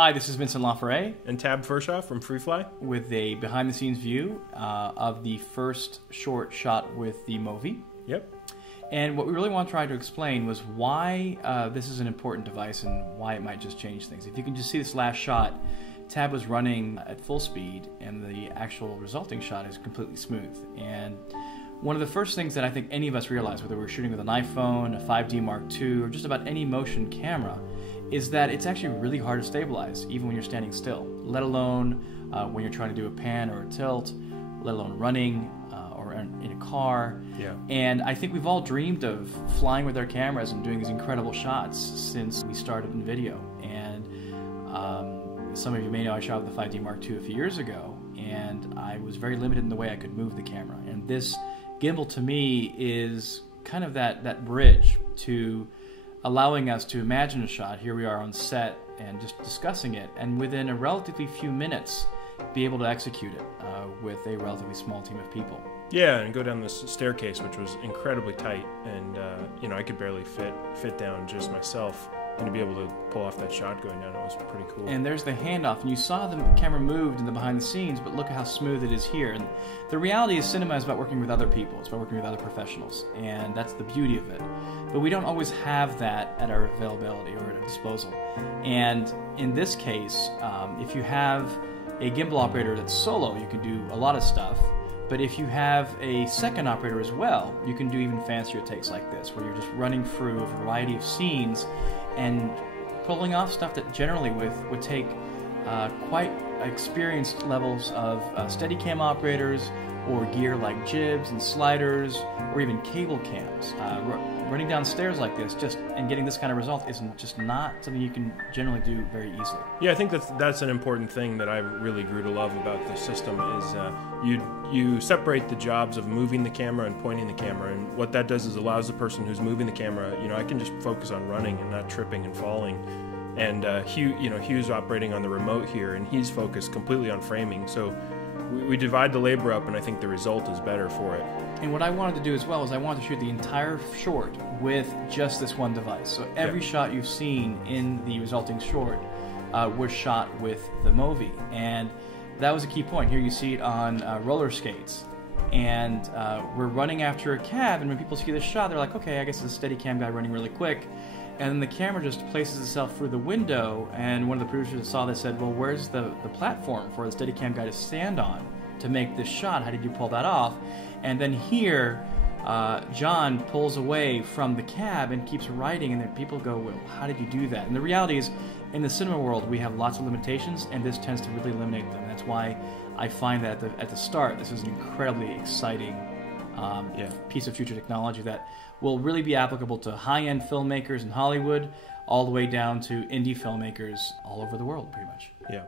Hi, this is Vincent LaFerre And Tab Furshaw from FreeFly with a behind-the-scenes view of the first short shot with the Movi. Yep. And what we really want to try to explain was why this is an important device and why it might just change things. If you can just see this last shot, Tab was running at full speed and the actual resulting shot is completely smooth. And one of the first things that I think any of us realize, whether we're shooting with an iPhone, a 5D Mark II, or just about any motion camera, is that it's actually really hard to stabilize, even when you're standing still, let alone when you're trying to do a pan or a tilt, let alone running or in a car. Yeah. And I think we've all dreamed of flying with our cameras and doing these incredible shots since we started in video. And some of you may know I shot with the 5D Mark II a few years ago, and I was very limited in the way I could move the camera. And this gimbal to me is kind of that bridge to allowing us to imagine a shot. Here we are on set and just discussing it, and within a relatively few minutes be able to execute it with a relatively small team of people. Yeah, and go down this staircase, which was incredibly tight, and I could barely fit down just myself. And to be able to pull off that shot going down, it was pretty cool. And there's the handoff, and you saw the camera moved in the behind the scenes, but look at how smooth it is here. And the reality is cinema is about working with other people, it's about working with other professionals, and that's the beauty of it. But we don't always have that at our availability or at our disposal. And in this case, if you have a gimbal operator that's solo, you can do a lot of stuff. But if you have a second operator as well, you can do even fancier takes like this, where you're just running through a variety of scenes and pulling off stuff that generally would take quite experienced levels of Steadicam operators or gear like jibs and sliders or even cable cams. Running down stairs like this and getting this kind of result is just not something you can generally do very easily. Yeah, I think that's an important thing that I really grew to love about the system is you separate the jobs of moving the camera and pointing the camera, and what that does is allows the person who's moving the camera, I can just focus on running and not tripping and falling. And Hugh's operating on the remote here, and he's focused completely on framing. So we divide the labor up, and I think the result is better for it. And what I wanted to do as well is I wanted to shoot the entire short with just this one device. So every shot you've seen in the resulting short was shot with the Movi. And that was a key point. Here you see it on roller skates. And we're running after a cab, and when people see this shot, they're like, okay, I guess it's a Steadicam guy running really quick. And then the camera just places itself through the window, and one of the producers saw this said, well, where's the platform for the Steadicam guy to stand on to make this shot? How did you pull that off? And then here, John pulls away from the cab and keeps writing, and then people go, well, how did you do that? And the reality is, in the cinema world, we have lots of limitations, and this tends to really eliminate them. That's why I find that at the start, this is an incredibly exciting piece of future technology that will really be applicable to high-end filmmakers in Hollywood, all the way down to indie filmmakers all over the world, pretty much. Yeah.